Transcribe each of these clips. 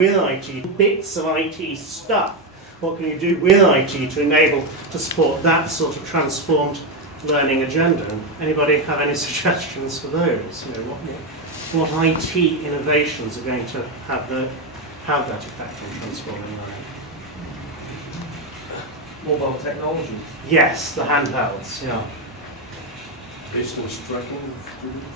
with IT, bits of IT stuff. What can you do with IT to enable to support that sort of transformed learning agenda? And anybody have any suggestions for those? You know, what IT innovations are going to have that effect on transforming learning? Mobile technology. Yes, the handhelds. Yeah. Distance tracking students.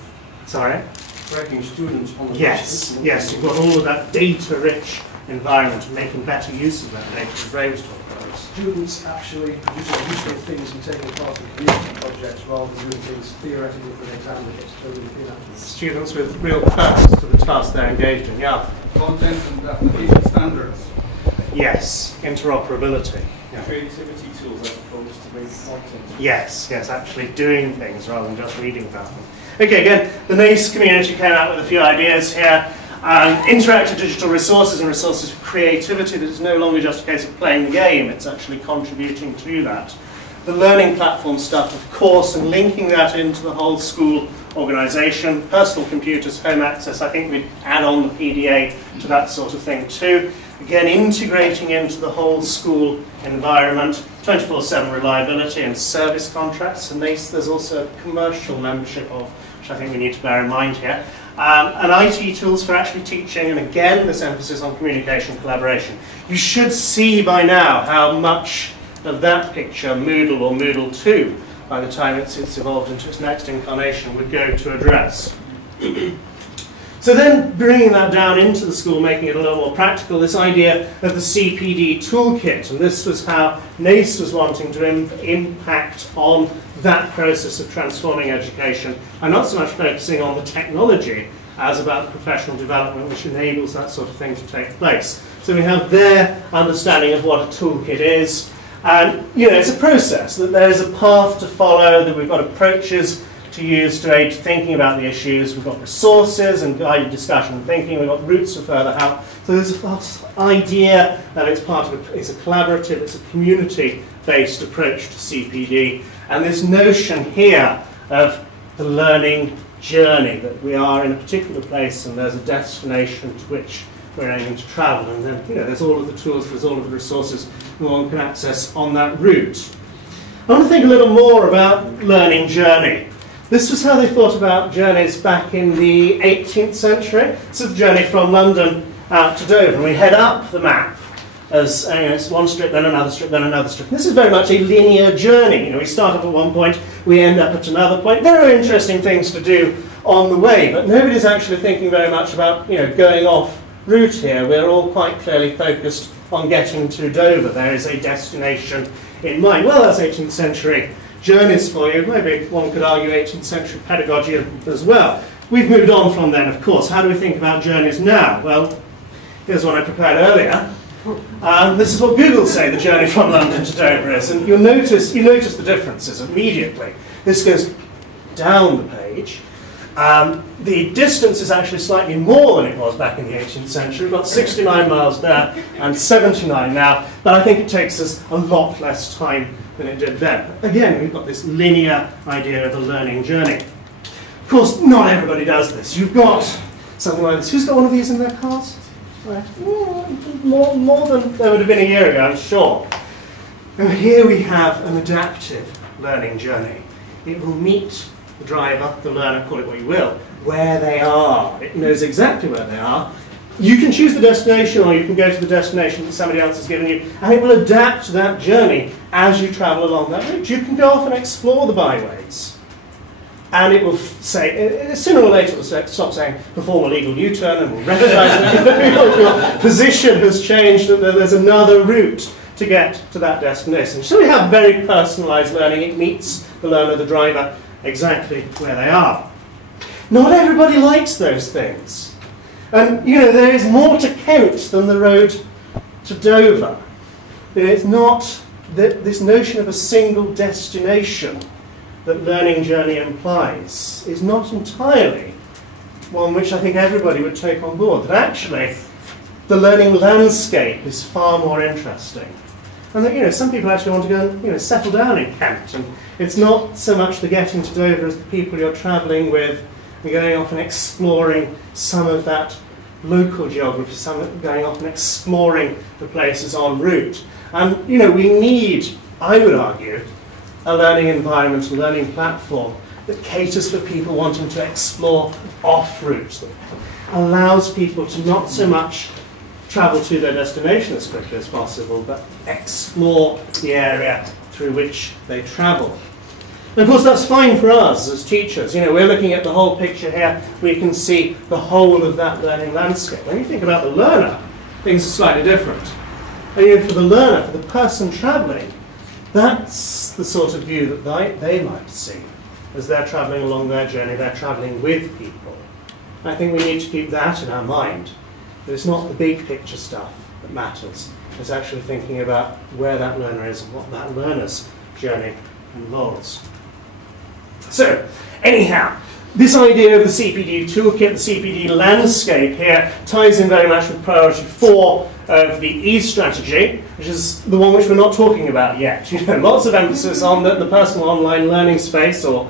Sorry. Tracking students on the Yes, yes. You've got all of that data-rich environment and making better use of that data, as Ray was talking about. Students actually producing useful things and taking part in community projects rather than doing things theoretically for an exam that gets totally inaccurate. Students with real purpose to the task they're engaged in, yeah. Content and application standards. Yes, interoperability. Yeah. Creativity tools as opposed to maybe content. Yes, yes, actually doing things rather than just reading about them. Okay, again, the NACE community came out with a few ideas here. Interactive digital resources and resources for creativity, that is no longer just a case of playing the game, it's actually contributing to that. The learning platform stuff, of course, and linking that into the whole school organisation. Personal computers, home access, I think we'd add on the PDA to that sort of thing too. Again, integrating into the whole school environment, 24/7 reliability and service contracts. And there's also a commercial membership of, which I think we need to bear in mind here. And IT tools for actually teaching, and again, this emphasis on communication and collaboration. You should see by now how much of that picture Moodle or Moodle 2, by the time it's evolved into its next incarnation, would go to address. So then bringing that down into the school, making it a little more practical, this idea of the CPD toolkit, and this was how NACE was wanting to impact on that process of transforming education, and not so much focusing on the technology as about the professional development which enables that sort of thing to take place. So we have their understanding of what a toolkit is, and you know, it's a process, that there is a path to follow, that we've got approaches to use to aid thinking about the issues. We've got resources and guided discussion and thinking. We've got routes for further help. So there's a idea that it's part of it's a collaborative, it's a community-based approach to CPD. And this notion here of the learning journey, that we are in a particular place and there's a destination to which we're aiming to travel. And then, you know, there's all of the tools, there's all of the resources that one can access on that route. I want to think a little more about learning journey. This was how they thought about journeys back in the 18th century. This is the journey from London out to Dover. And we head up the map as it's one strip, then another strip, then another strip. And this is very much a linear journey. You know, we start up at one point, we end up at another point. There are interesting things to do on the way, but nobody's actually thinking very much about, you know, going off route here. We're all quite clearly focused on getting to Dover. There is a destination in mind. Well, that's 18th century journeys for you. Maybe one could argue 18th century pedagogy as well. We've moved on from then, of course. How do we think about journeys now? Well, here's one I prepared earlier. This is what Google say the journey from London to Dover is, and you notice the differences immediately. This goes down the page. The distance is actually slightly more than it was back in the 18th century. We've got 69 miles there and 79 now, but I think it takes us a lot less time than it did then. Again, we've got this linear idea of a learning journey. Of course, not everybody does this. You've got something like this. Who's got one of these in their cars? Right. More than there would have been a year ago, I'm sure. And here we have an adaptive learning journey. It will meet the driver, the learner, call it what you will, where they are. It knows exactly where they are. You can choose the destination, or you can go to the destination that somebody else has given you, and it will adapt to that journey as you travel along that route. You can go off and explore the byways, and it will say, sooner or later it will stop saying, perform a legal U-turn, and will recognise that your position has changed, that there's another route to get to that destination. So we have very personalised learning. It meets the learner, the driver, exactly where they are. Not everybody likes those things. And, you know, there is more to Kent than the road to Dover. It's not this notion of a single destination that learning journey implies is not entirely one which I think everybody would take on board. That actually, the learning landscape is far more interesting. And that, you know, some people actually want to go and, you know, settle down in Kent. And it's not so much the getting to Dover as the people you're travelling with and going off and exploring some of that local geography, some going off and exploring the places en route. And you know, we need, I would argue, a learning environment, a learning platform that caters for people wanting to explore off route, that allows people to not so much travel to their destination as quickly as possible, but explore the area through which they travel. And of course, that's fine for us as teachers. You know, we're looking at the whole picture here. We can see the whole of that learning landscape. When you think about the learner, things are slightly different. And you know, for the learner, for the person traveling, that's the sort of view that they might see as they're traveling along their journey. They're traveling with people. And I think we need to keep that in our mind. That it's not the big picture stuff that matters. It's actually thinking about where that learner is and what that learner's journey involves. So, anyhow, this idea of the CPD toolkit, the CPD landscape here, ties in very much with priority 4 of the E strategy, which is the one which we're not talking about yet. You know, lots of emphasis on the personal online learning space, or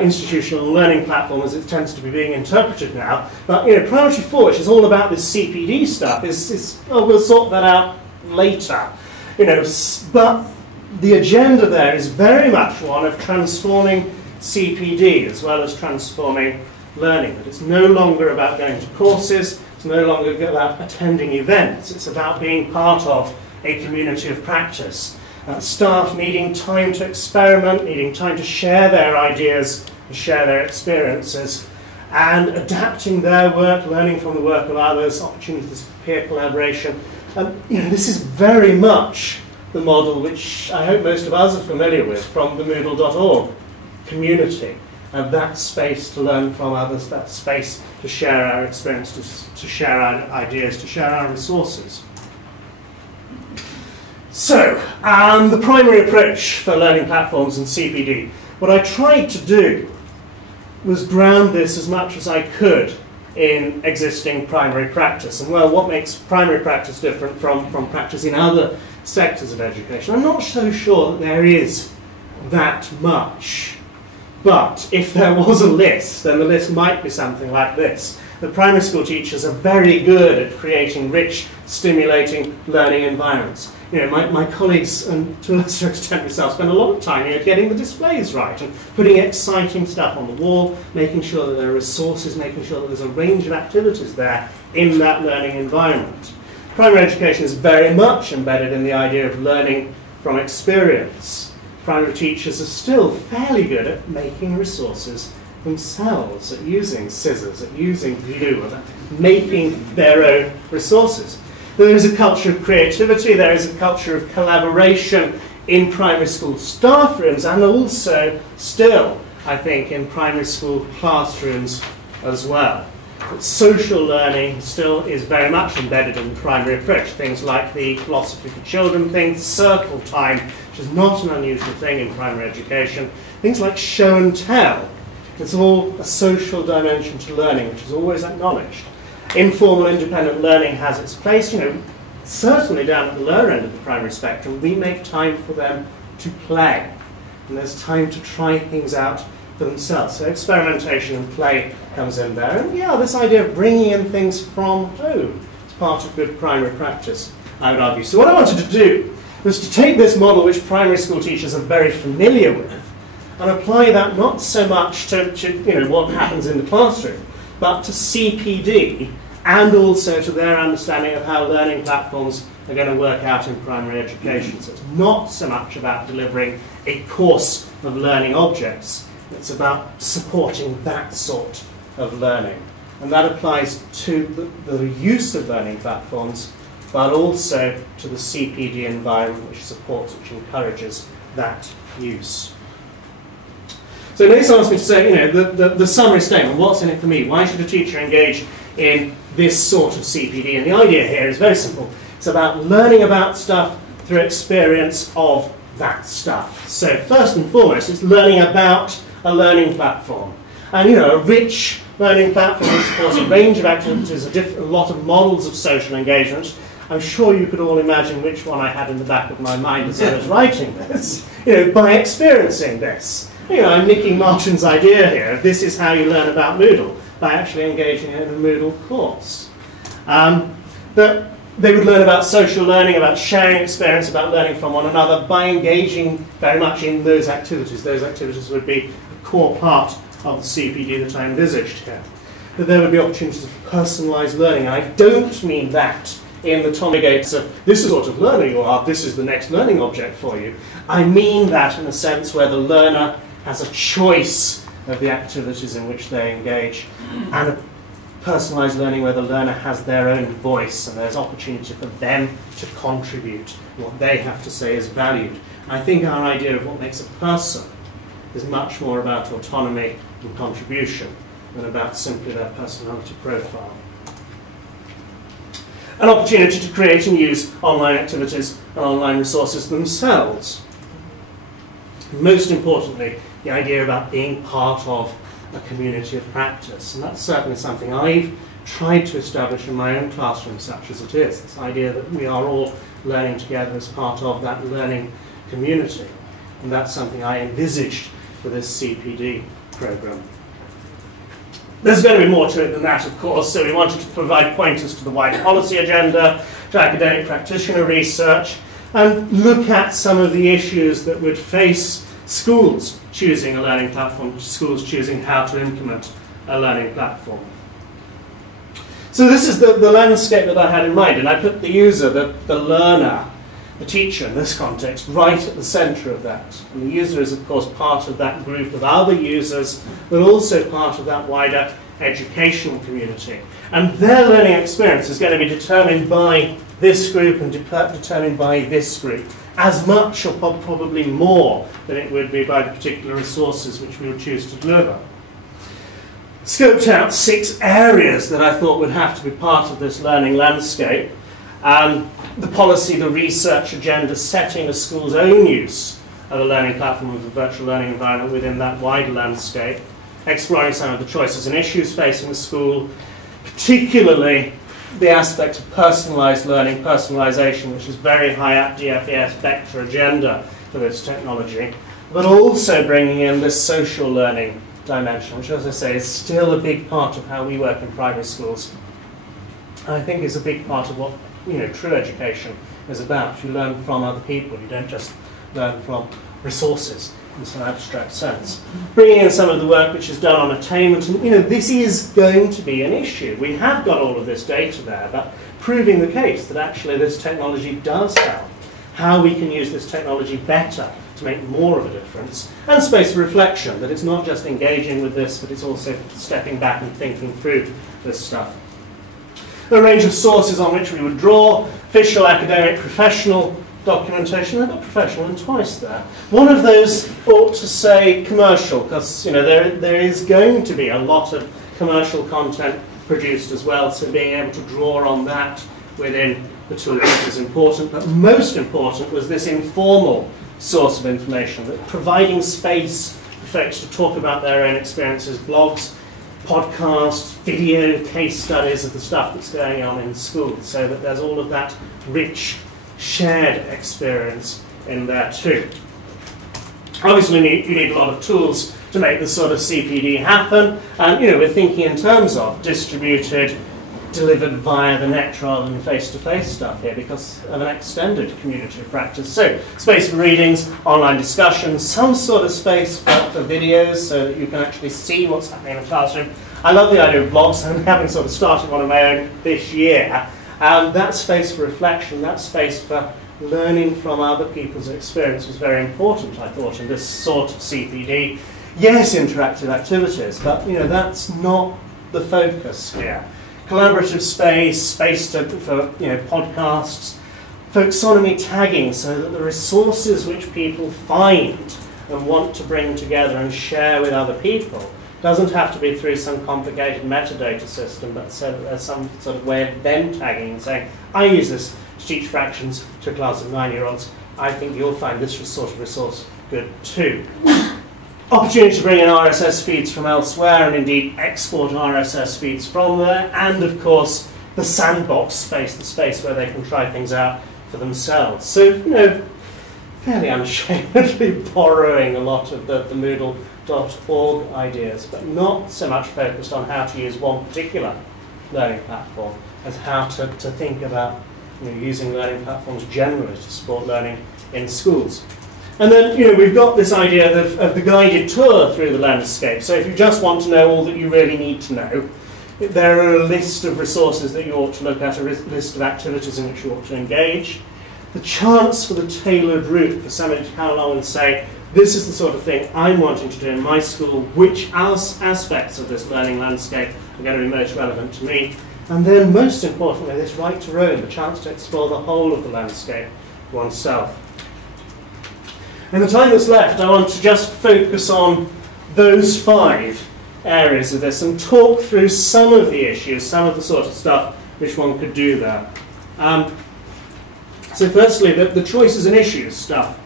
institutional learning platform as it tends to be being interpreted now. But you know, priority 4, which is all about this CPD stuff, is we'll sort that out later. You know, but the agenda there is very much one of transforming CPD as well as transforming learning. That it's no longer about going to courses, it's no longer about attending events, it's about being part of a community of practice. Staff needing time to experiment, needing time to share their ideas and share their experiences, and adapting their work, learning from the work of others, opportunities for peer collaboration. And you know, this is very much the model which I hope most of us are familiar with from the Moodle.org community, of that space to learn from others, that space to share our experiences, to share our ideas, to share our resources. So, the primary approach for learning platforms and CPD. What I tried to do was ground this as much as I could in existing primary practice. And well, what makes primary practice different from practice in other sectors of education? I'm not so sure that there is that much. But if there was a list, then the list might be something like this. The primary school teachers are very good at creating rich, stimulating learning environments. You know, my colleagues, and to a lesser extent myself, spend a lot of time getting the displays right and putting exciting stuff on the wall, making sure that there are resources, making sure that there's a range of activities there in that learning environment. Primary education is very much embedded in the idea of learning from experience. Primary teachers are still fairly good at making resources themselves, at using scissors, at using glue, at making their own resources. There is a culture of creativity, there is a culture of collaboration in primary school staff rooms, and also still, I think, in primary school classrooms as well. But social learning still is very much embedded in the primary approach. Things like the philosophy for children thing, circle time, which is not an unusual thing in primary education. Things like show and tell. It's all a social dimension to learning, which is always acknowledged. Informal independent learning has its place. You know, certainly down at the lower end of the primary spectrum, we make time for them to play. And there's time to try things out for themselves. So experimentation and play comes in there. And yeah, this idea of bringing in things from home is part of good primary practice, I would argue. So what I wanted to do was to take this model, which primary school teachers are very familiar with, and apply that not so much to you know, what happens in the classroom, but to CPD, and also to their understanding of how learning platforms are going to work out in primary education. So it's not so much about delivering a course of learning objects, it's about supporting that sort of learning. And that applies to the use of learning platforms, but also to the CPD environment which supports, which encourages that use. So Nace asked me to say, you know, the summary statement, what's in it for me? Why should a teacher engage in this sort of CPD? And the idea here is very simple. It's about learning about stuff through experience of that stuff. So first and foremost, it's learning about a learning platform. And you know, a rich learning platform which supports a range of activities, a lot of models of social engagement. I'm sure you could all imagine which one I had in the back of my mind as I was writing this. You know, by experiencing this. You know, I'm nicking Martin's idea here. This is how you learn about Moodle, by actually engaging in a Moodle course. That they would learn about social learning, about sharing experience, about learning from one another by engaging very much in those activities. Those activities would be a core part of the CPD that I envisaged here. That there would be opportunities for personalised learning. And I don't mean that in the Tommy Gates of this is sort of learning or this is the next learning object for you. I mean that in a sense where the learner has a choice of the activities in which they engage, and a personalised learning where the learner has their own voice and there's opportunity for them to contribute. What they have to say is valued. I think our idea of what makes a person is much more about autonomy and contribution than about simply their personality profile. An opportunity to create and use online activities and online resources themselves. Most importantly, the idea about being part of a community of practice. And that's certainly something I've tried to establish in my own classroom, such as it is. This idea that we are all learning together as part of that learning community. And that's something I envisaged for this CPD programme. There's going to be more to it than that, of course, so we wanted to provide pointers to the wider policy agenda, to academic practitioner research, and look at some of the issues that would face schools choosing a learning platform, schools choosing how to implement a learning platform. So this is the landscape that I had in mind, and I put the user, the learner, the teacher in this context, right at the centre of that. And the user is, of course, part of that group of other users, but also part of that wider educational community. And their learning experience is going to be determined by this group and determined by this group, as much or probably more than it would be by the particular resources which we would choose to deliver. Scoped out 6 areas that I thought would have to be part of this learning landscape. The policy, the research agenda, setting the school's own use of a learning platform of a virtual learning environment within that wider landscape, exploring some of the choices and issues facing the school, particularly the aspect of personalised learning, personalisation, which is very high up DFE's vector agenda for this technology, but also bringing in this social learning dimension, which, as I say, is still a big part of how we work in primary schools. I think is a big part of what true education is about. You learn from other people. You don't just learn from resources in some abstract sense. Bringing in some of the work which is done on attainment, and this is going to be an issue. We have got all of this data there, but proving the case that actually this technology does help, how we can use this technology better to make more of a difference, and space for reflection, that it's not just engaging with this, but it's also stepping back and thinking through this stuff. A range of sources on which we would draw, official, academic, professional documentation. I've got professional and twice there. One of those ought to say commercial, because there is going to be a lot of commercial content produced as well, so being able to draw on that within the toolkit is important. But most important was this informal source of information, that providing space for folks to talk about their own experiences, blogs, podcasts, video, case studies of the stuff that's going on in schools, so that there's all of that rich shared experience in there too. Obviously you need a lot of tools to make this sort of CPD happen, and we're thinking in terms of distributed, delivered via the net rather than face-to-face stuff here because of an extended community of practice. So space for readings, online discussions, some sort of space for videos so that you can actually see what's happening in the classroom. I love the idea of blogs, and having sort of started one of my own this year. That space for reflection, that space for learning from other people's experience was very important, I thought, in this sort of CPD. Yes, interactive activities, but that's not the focus here. Collaborative space for podcasts, folksonomy tagging, so that the resources which people find and want to bring together and share with other people doesn't have to be through some complicated metadata system, but so that there's some sort of way of them tagging and saying, I use this to teach fractions to a class of 9-year-olds. I think you'll find this sort of resource good too. Opportunity to bring in RSS feeds from elsewhere and indeed export RSS feeds from there, and of course the sandbox space, the space where they can try things out for themselves. So, fairly unashamedly borrowing a lot of the Moodle.org ideas, but not so much focused on how to use one particular learning platform as how to think about using learning platforms generally to support learning in schools. And then we've got this idea of the guided tour through the landscape. So if you just want to know all that you really need to know, there are a list of resources that you ought to look at, a list of activities in which you ought to engage. The chance for the tailored route for somebody to come along and say, this is the sort of thing I'm wanting to do in my school, which aspects of this learning landscape are going to be most relevant to me. And then most importantly, this right to roam, the chance to explore the whole of the landscape oneself. In the time that's left, I want to just focus on those 5 areas of this and talk through some of the issues, some of the sort of stuff which one could do there. So firstly, the choices and issues stuff.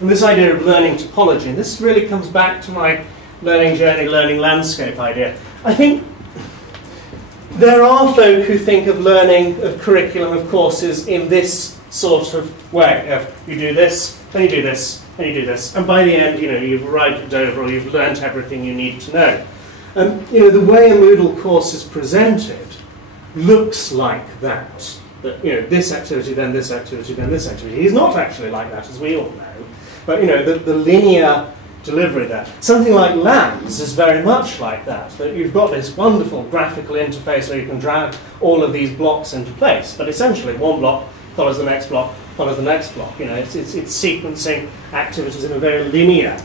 And this idea of learning topology, and this really comes back to my learning journey, learning landscape idea. I think there are folk who think of learning, of curriculum, of courses in this sort of way. You do this, then you do this, and you do this. And by the end, you've arrived at Dover or you've learnt everything you need to know. And the way a Moodle course is presented looks like that. That this activity, then this activity, then this activity. It's not actually like that, as we all know. But the linear delivery there. Something like LAMS is very much like that. That you've got this wonderful graphical interface where you can drag all of these blocks into place. But essentially, one block follows the next block, follows the next block. It's sequencing activities in a very linear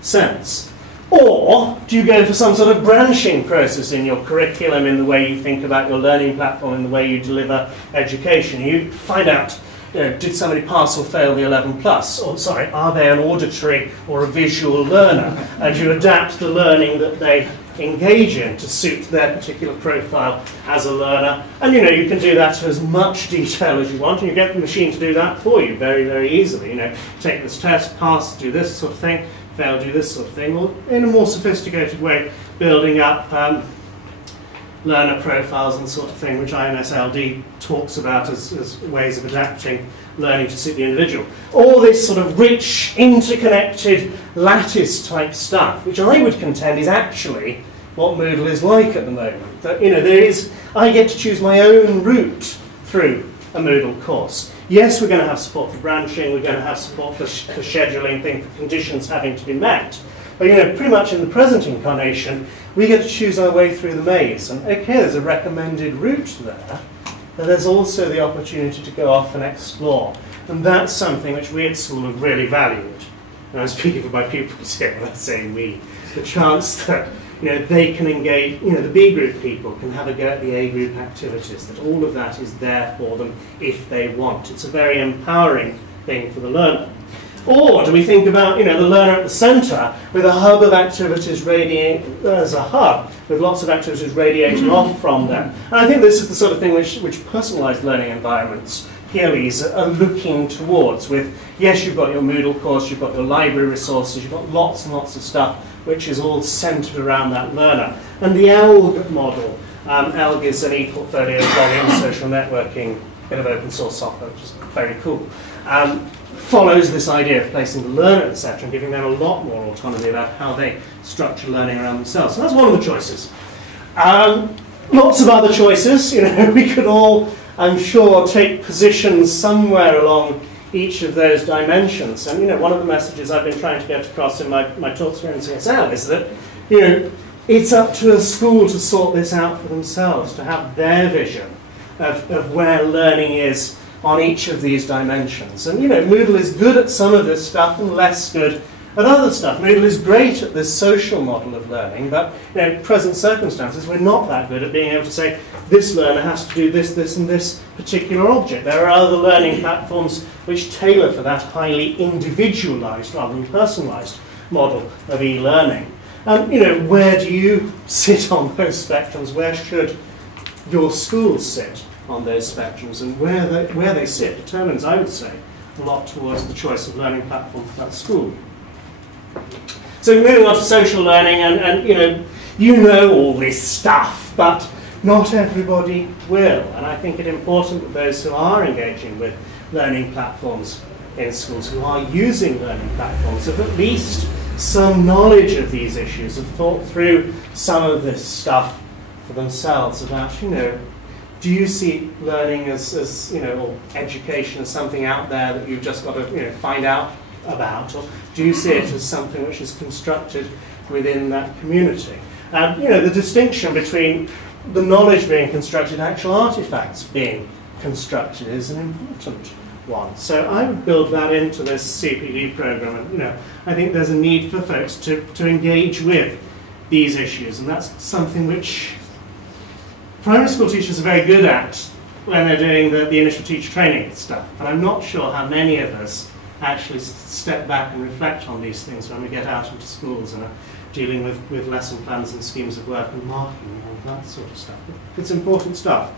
sense. Or do you go for some sort of branching process in your curriculum, in the way you think about your learning platform, in the way you deliver education? You find out, did somebody pass or fail the 11+? Or, sorry, are they an auditory or a visual learner? And you adapt the learning that they engage in to suit their particular profile as a learner. And you can do that to as much detail as you want, and you get the machine to do that for you very, very easily. Take this test, pass, do this sort of thing, fail, do this sort of thing, or in a more sophisticated way, building up learner profiles and sort of thing, which IMS-LD talks about as ways of adapting learning to suit the individual. All this sort of rich, interconnected, lattice-type stuff, which I would contend is actually what Moodle is like at the moment. That, I get to choose my own route through a Moodle course. Yes, we're going to have support for branching, we're going to have support for scheduling, for conditions having to be met. But pretty much in the present incarnation, we get to choose our way through the maze. And okay, there's a recommended route there, but there's also the opportunity to go off and explore. And that's something which we at school have really valued. And I'm speaking for my pupils here, when I say we. The chance that they can engage, the B group people can have a go at the A group activities, that all of that is there for them if they want. It's a very empowering thing for the learner. Or do we think about, the learner at the centre with a hub of activities radiating, as a hub, with lots of activities radiating off from them. And I think this is the sort of thing which personalised learning environments, PLEs, are looking towards with, yes, you've got your Moodle course, you've got your library resources, you've got lots and lots of stuff which is all centred around that learner. And the Elgg model, Elgg is an e-portfolio volume social networking, bit of open source software, which is very cool. Follows this idea of placing the learner at the centre and giving them a lot more autonomy about how they structure learning around themselves. So that's one of the choices. Lots of other choices. We could all, I'm sure, take positions somewhere along each of those dimensions. And one of the messages I've been trying to get across in my talks for NCSL is that it's up to a school to sort this out for themselves, to have their vision of where learning is on each of these dimensions. And Moodle is good at some of this stuff and less good at other stuff. Moodle is great at this social model of learning, but present circumstances, we're not that good at being able to say, this learner has to do this, this, and this particular object. There are other learning platforms which tailor for that highly individualised rather than personalised model of e-learning. And where do you sit on those spectrums? Where should your schools sit on those spectrums? And where they sit determines, I would say, a lot towards the choice of learning platform for that school. So moving on to social learning, and you know all this stuff, but not everybody will. And I think it important that those who are engaging with learning platforms in schools, who are using learning platforms, have at least some knowledge of these issues, have thought through some of this stuff for themselves about, you know, do you see learning as you know, or education as something out there that you've just got to, you know, find out about, or do you see it as something which is constructed within that community? And you know, the distinction between the knowledge being constructed and actual artifacts being constructed is an important one. So I would build that into this CPD program, and you know, I think there's a need for folks to engage with these issues, and that's something which primary school teachers are very good at when they're doing the initial teacher training stuff. But I'm not sure how many of us actually step back and reflect on these things when we get out into schools and are dealing with lesson plans and schemes of work and marking and all that sort of stuff. It's important stuff.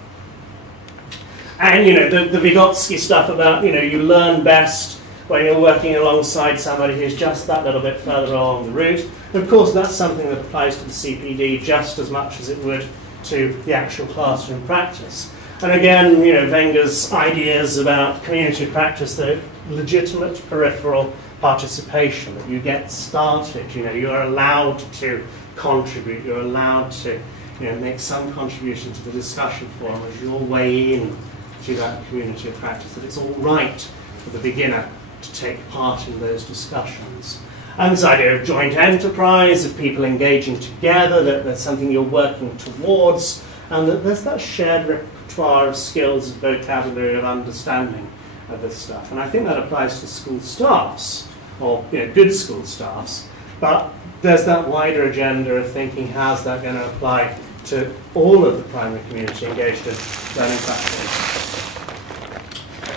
And you know, the Vygotsky stuff about, you know, you learn best when you're working alongside somebody who's just that little bit further along the route. And of course, that's something that applies to the CPD just as much as it would to the actual classroom practice. And again, you know, Wenger's ideas about community of practice, the legitimate peripheral participation, that you get started, you know, you're allowed to contribute, you're allowed to, you know, make some contribution to the discussion forum as your way in to that community of practice, that it's all right for the beginner to take part in those discussions. And this idea of joint enterprise, of people engaging together, that there's something you're working towards, and that there's that shared repertoire of skills, of vocabulary, of understanding of this stuff. And I think that applies to school staffs, or you know, good school staffs, but there's that wider agenda of thinking, how's that going to apply to all of the primary community engaged in learning platforms.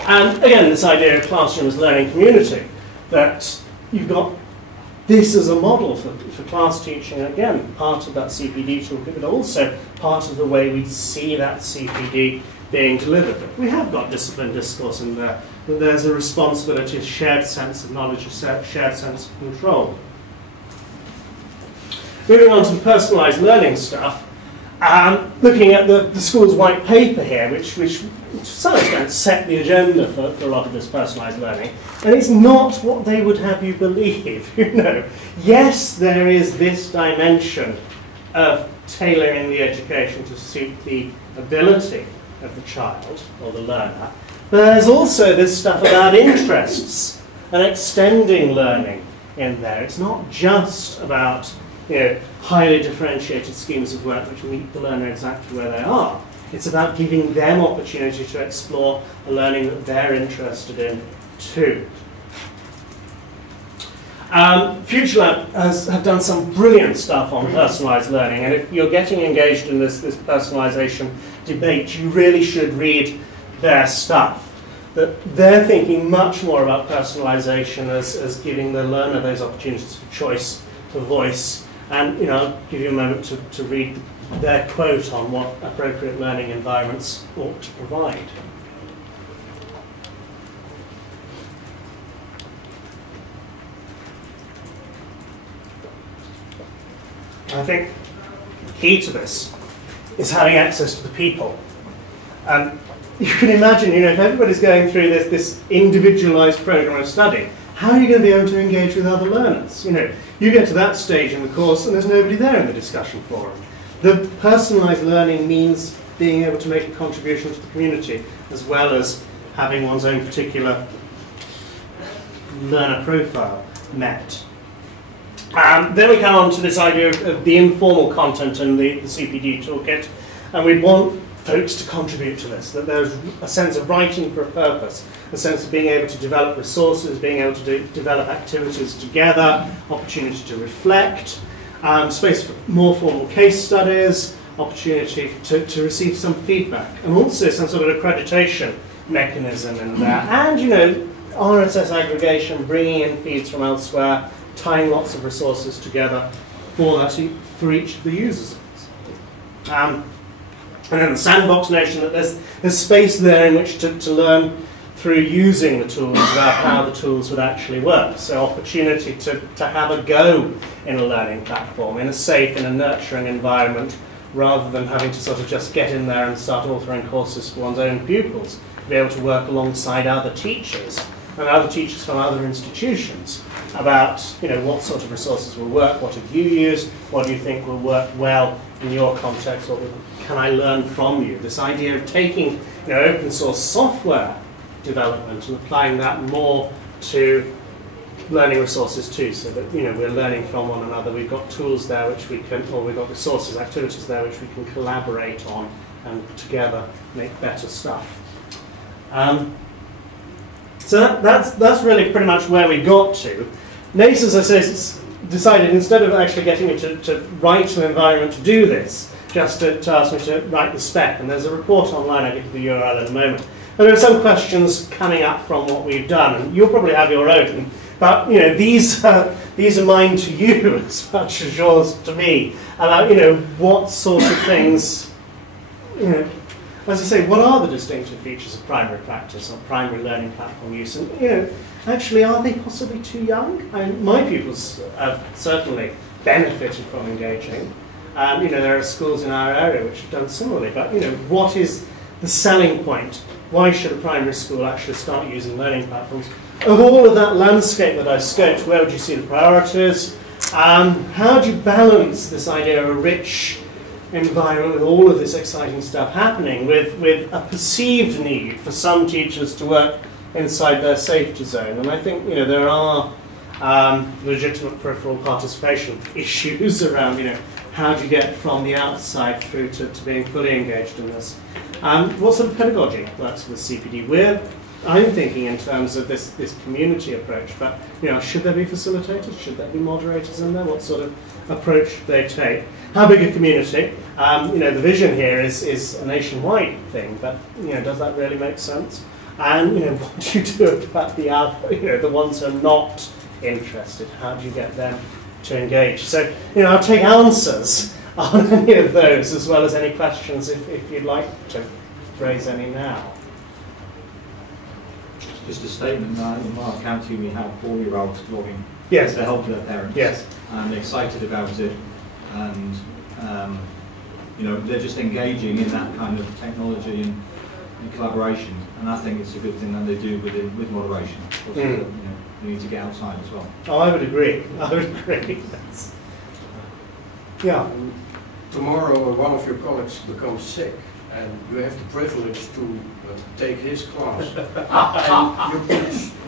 And again, this idea of classroom as learning community, that you've got this as a model for class teaching, again, part of that CPD toolkit, but also part of the way we see that CPD being delivered. We have got discipline discourse in there, that there's a responsibility, a shared sense of knowledge, a shared sense of control. Moving on to the personalised learning stuff, looking at the school's white paper here, which to some extent set the agenda for a lot of this personalised learning, and it's not what they would have you believe. You know, yes, there is this dimension of tailoring the education to suit the ability of the child or the learner, but there's also this stuff about interests and extending learning in there. It's not just about, you know, highly differentiated schemes of work which meet the learner exactly where they are. It's about giving them opportunity to explore the learning that they're interested in too. FutureLab have done some brilliant stuff on personalised learning, and if you're getting engaged in this personalisation debate, you really should read their stuff. That they're thinking much more about personalisation as giving the learner those opportunities for choice, for voice, and you know, I'll give you a moment to read their quote on what appropriate learning environments ought to provide. I think the key to this is having access to the people. You can imagine, you know, if everybody's going through this individualised program of study, how are you going to be able to engage with other learners? You know, you get to that stage in the course and there's nobody there in the discussion forum. The personalised learning means being able to make a contribution to the community, as well as having one's own particular learner profile met. Then we come on to this idea of the informal content in the CPD toolkit, and we want folks to contribute to this, that there's a sense of writing for a purpose, a sense of being able to develop resources, being able to develop activities together, opportunity to reflect, space for more formal case studies, opportunity to receive some feedback, and also some sort of accreditation mechanism in there. And, you know, RSS aggregation, bringing in feeds from elsewhere, tying lots of resources together for each of the users. And then the sandbox notion that there's space there in which to learn through using the tools about how the tools would actually work. So opportunity to have a go in a learning platform, in a safe, in a nurturing environment, rather than having to sort of just get in there and start authoring courses for one's own pupils. Be able to work alongside other teachers and other teachers from other institutions about, you know, what sort of resources will work, what have you used, what do you think will work well in your context, what would can I learn from you? This idea of taking open source software development and applying that more to learning resources too, so that we're learning from one another. We've got tools there which we can, or we've got resources, activities there which we can collaborate on and together make better stuff. So that's really pretty much where we got to. NACE, as I say, decided instead of actually getting me to write an environment to do this, just to ask me to write the spec. And there's a report online, I'll give you the URL in a moment. And there are some questions coming up from what we've done, and you'll probably have your own. But these are mine to you as much as yours to me. About what sort of things, as I say, what are the distinctive features of primary practice or primary learning platform use? And actually, are they possibly too young? My pupils have certainly benefited from engaging. There are schools in our area which have done similarly. But what is the selling point? Why should a primary school actually start using learning platforms? Of all of that landscape that I've scoped, where would you see the priorities? How do you balance this idea of a rich environment with all of this exciting stuff happening with a perceived need for some teachers to work inside their safety zone? And I think there are legitimate peripheral participation issues around how do you get from the outside through to being fully engaged in this. What sort of pedagogy works with CPD? I'm thinking in terms of this community approach, but should there be facilitators? Should there be moderators in there? What sort of approach do they take? How big a community? The vision here is a nationwide thing, but does that really make sense? And what do you do about the ones who are not interested? How do you get them to engage? So I'll take answers on any of those as well as any questions if you'd like to raise any now. Just a statement that in my county we have 4-year-olds logging yes. to help their parents. Yes. And they're excited about it, and they're just engaging in that kind of technology and collaboration. And I think it's a good thing that they do with moderation. Of course, you need to get outside as well. Oh, I would agree. I would agree. Yeah. Tomorrow, one of your colleagues becomes sick, and you have the privilege to take his class. And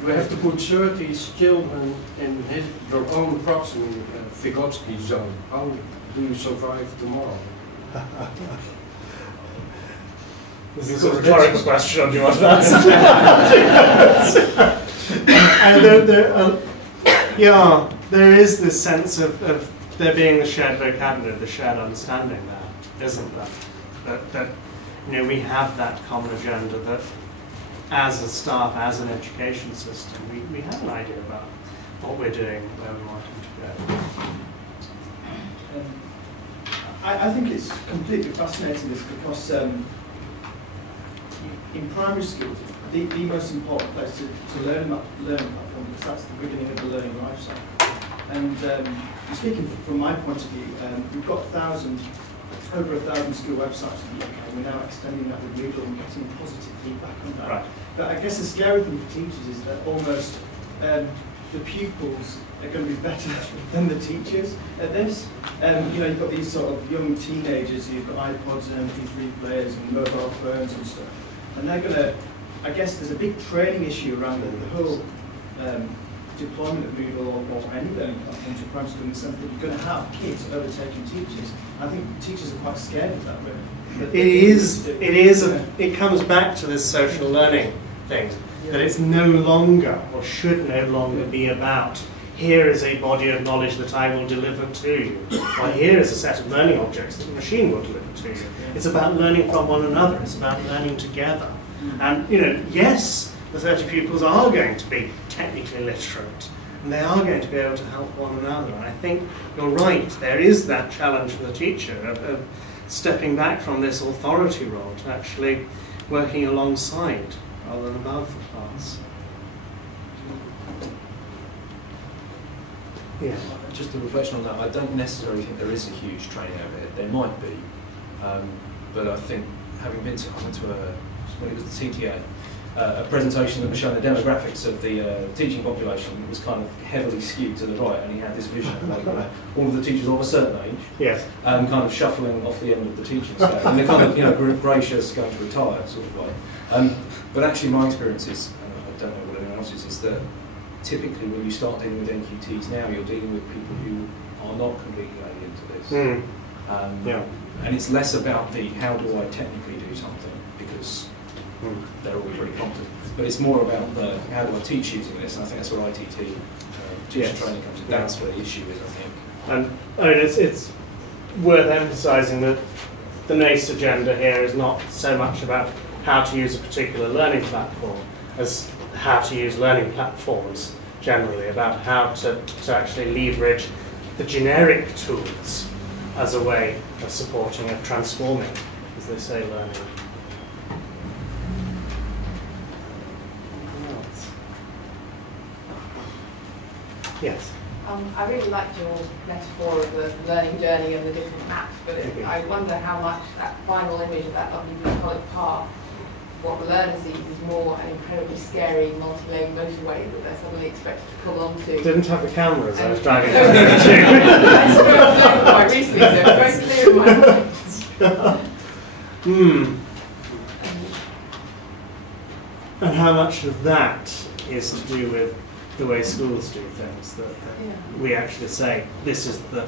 you have to put 30 children in your own proximate Vygotsky zone. How do you survive tomorrow? This is a rhetorical question. Do you want to answer? And there is this sense of there being the shared vocabulary, the shared understanding there, isn't there? That we have that common agenda that as a staff, as an education system, we have an idea about what we're doing, where we want them to go. I think it's completely fascinating this because in primary schools, the most important place to learn about learning platform, because that's the beginning of the learning life cycle. And speaking from my point of view, we've got over 1,000 school websites in the UK. We're now extending that with Moodle and getting positive feedback on that. Right. But I guess the scary thing for teachers is that almost the pupils are going to be better than the teachers at this. You've got these sort of young teenagers who've got iPods and MP3 players and mobile phones and stuff. And they're going to, I guess there's a big training issue around the whole deployment of Moodle or any learning platforms in primary school, in the sense that you're going to have kids overtaking teachers. I think teachers are quite scared of that, really. It comes back to this social learning thing, that it's no longer, or should no longer be about, here is a body of knowledge that I will deliver to you, or here is a set of learning objects that the machine will deliver to you. It's about learning from one another, it's about learning together. And, yes, the 30 pupils are going to be technically literate, and they are going to be able to help one another. And I think you're right, there is that challenge for the teacher of stepping back from this authority role to actually working alongside rather than above the class. Yeah. Just a reflection on that, I don't necessarily think there is a huge training over here. There might be, but I think having been to, I went to it was the TTA, a presentation that was showing the demographics of the teaching population. It was kind of heavily skewed to the right, and he had this vision of like, all of the teachers of a certain age, Yes. kind of shuffling off the end of the teaching scale, and they're kind of, you know, gracious, going to retire sort of way. But actually, my experience is, and I don't know what anyone else's, is that typically when you start dealing with NQTs now, you're dealing with people who are not completely alien to this. Yeah. And it's less about the how do I technically do something, because they're all pretty competent, but it's more about the how do I teach using this, and I think that's where ITT, teacher training comes in. That's where the issue is, I think. And I mean, it's worth emphasising that the NACE agenda here is not so much about how to use a particular learning platform as how to use learning platforms generally, about how to actually leverage the generic tools as a way of supporting, of transforming, as they say, learning. Yes. I really liked your metaphor of the learning journey and the different maps, but I wonder how much that final image of that lovely bucolic path, what the learner sees is more an incredibly scary multi-lane motorway that they're suddenly expected to pull onto. Didn't have the cameras, I was driving it. Quite recently, so it's very clear in my mind. And how much of that is to do with the way schools do things, that we actually say, this is the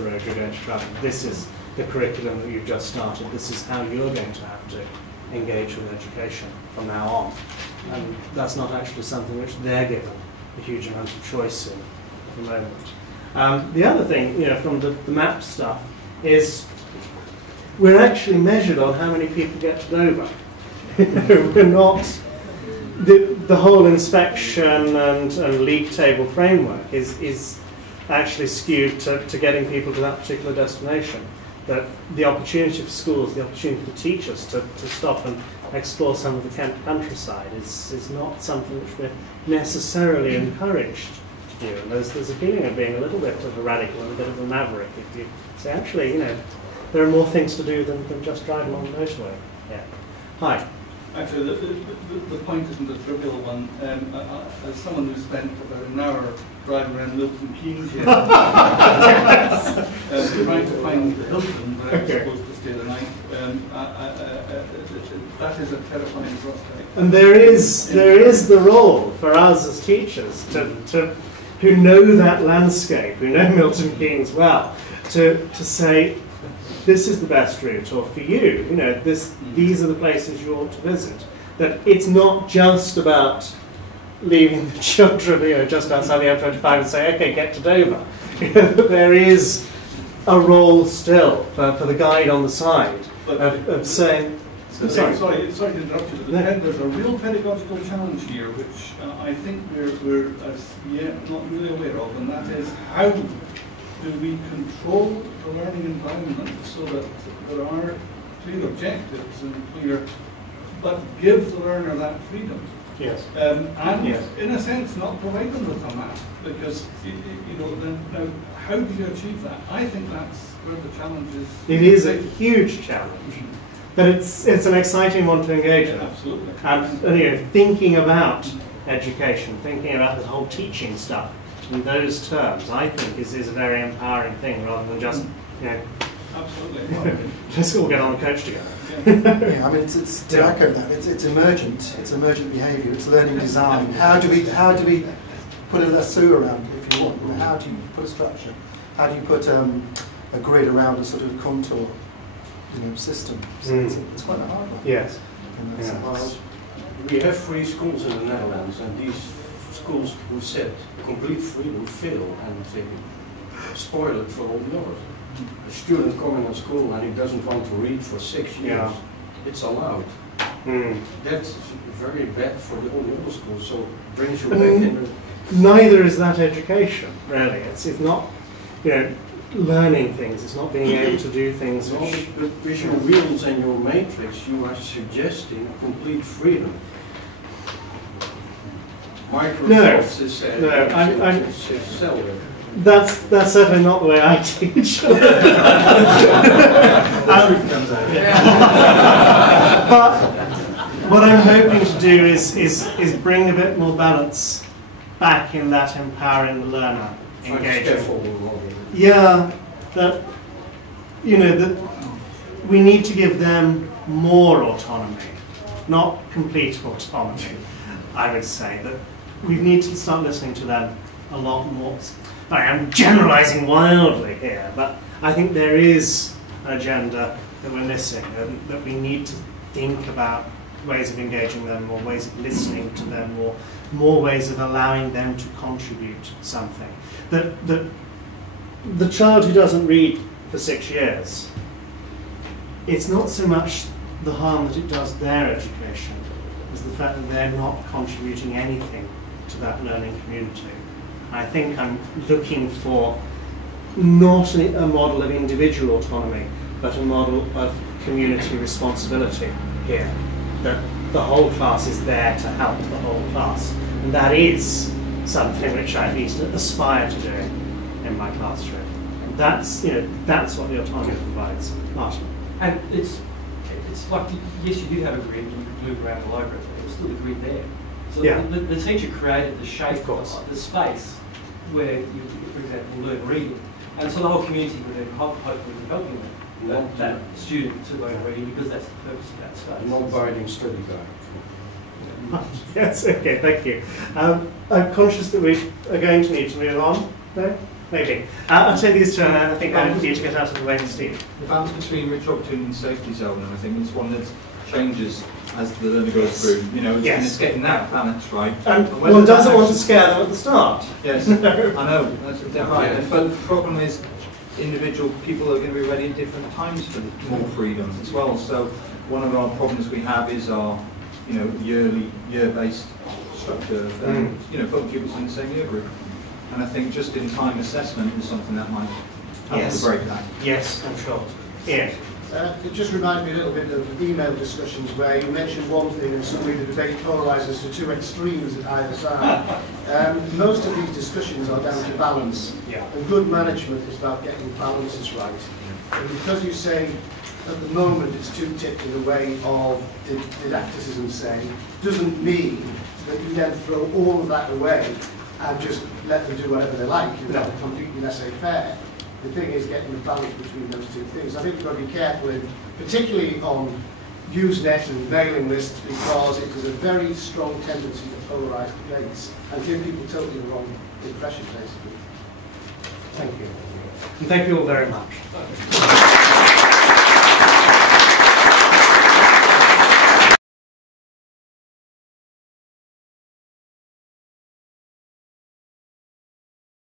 road you're going to travel, this is the curriculum that you've just started, this is how you're going to have to engage with education from now on. And that's not actually something which they're given a huge amount of choice in at the moment. The other thing, from the map stuff, is we're actually measured on how many people get to Dover. We're not... The whole inspection and league table framework is actually skewed to getting people to that particular destination. That the opportunity for schools, the opportunity for teachers to stop and explore some of the Kent countryside is not something which we're necessarily encouraged to do. And there's a feeling of being a little bit of a radical and a bit of a maverick if you say, actually, there are more things to do than just drive along the motorway. Yeah. Hi. Actually, the point isn't a trivial one. As someone who spent about an hour driving around Milton, Keynes, trying to find Hilton where I was supposed to stay the night, that is a terrifying prospect. And there is the role for us as teachers who know that landscape, who know Milton Keynes well, to say, this is the best route, or for you, these are the places you ought to visit. That it's not just about leaving the children, just outside the M25 and say, okay, get to Dover. There is a role still for the guide on the side of saying. Sorry to interrupt you, but there's a real pedagogical challenge here, which I think we're not really aware of, and that is how do we control the learning environment so that there are clear objectives and clear, but give the learner that freedom. Yes. In a sense, not provide them with a map, because now how do you achieve that? I think that's where the challenge is. It is a huge challenge, but it's an exciting one to engage in. Absolutely. And thinking about education, thinking about the whole teaching stuff in those terms, I think is a very empowering thing, rather than just absolutely. Let's all get on the coach together. I mean, it's to echo that. It's emergent behaviour. It's learning design. How do we put a lasso around it, if you want? How do you put a structure? How do you put a grid around a sort of contour, system? So it's quite a hard one. Yes. We have free schools in the Netherlands, and these schools who set complete freedom fail, and they spoil it for all the others. A student coming to school and he doesn't want to read for 6 years, it's allowed. That's very bad for all the other schools, so it brings you back in. Neither is that education, really. It's not, learning things. It's not being able to do things. But with your wheels and your matrix, you are suggesting complete freedom. Microsoft is that's certainly not the way I teach. But what I'm hoping to do is bring a bit more balance back in that empowering the learner, engaging. Yeah, that that we need to give them more autonomy, not complete autonomy. I would say that we need to start listening to them a lot more. I am generalising wildly here, but I think there is an agenda that we're missing, and that we need to think about ways of engaging them, more ways of listening to them, more ways of allowing them to contribute something. That the child who doesn't read for 6 years, it's not so much the harm that it does their education as the fact that they're not contributing anything to that learning community. I think I'm looking for not a model of individual autonomy, but a model of community responsibility here. That the whole class is there to help the whole class. And that is something which I at least aspire to doing in my classroom. And that's what the autonomy provides. Martin. And it's like, yes, you did have a grid, and you could move around all over it, but there was still a grid there. So yeah. the teacher created the shape of the space where you, for example, learn reading. And so the whole community would then hopefully be helping that student to learn reading, because that's the purpose of that space. Non-binding study guide. Yes, okay, thank you. I'm conscious that we are going to need to move on. No? Maybe. I'll take these two, and I think I need to get out of the way to Steve. The balance between rich opportunity and safety zone, and I think it's one that changes as the learner goes through. And it's getting that balance right. And one doesn't want to scare them at the start. Yes, I know, that's right. Yeah. But the problem is, individual people are going to be ready at different times for more freedom as well. So one of our problems we have is our, year-based structure of, putting pupils in the same year group. And I think just in time assessment is something that might help to break that. Yes, I'm sure. Yeah. It just reminds me a little bit of email discussions where you mention one thing and suddenly the debate polarises to two extremes at either side. Most of these discussions are down to balance. Yeah. And good management is about getting the balances right. And because you say at the moment it's too tipped in the way of didacticism, say, doesn't mean that you then throw all of that away and just let them do whatever they like, completely laissez-faire. The thing is getting the balance between those two things. I think we've got to be careful, particularly on Usenet and mailing lists, because it has a very strong tendency to polarise debates and give people totally the wrong impression, basically. Thank you. And thank you all very much.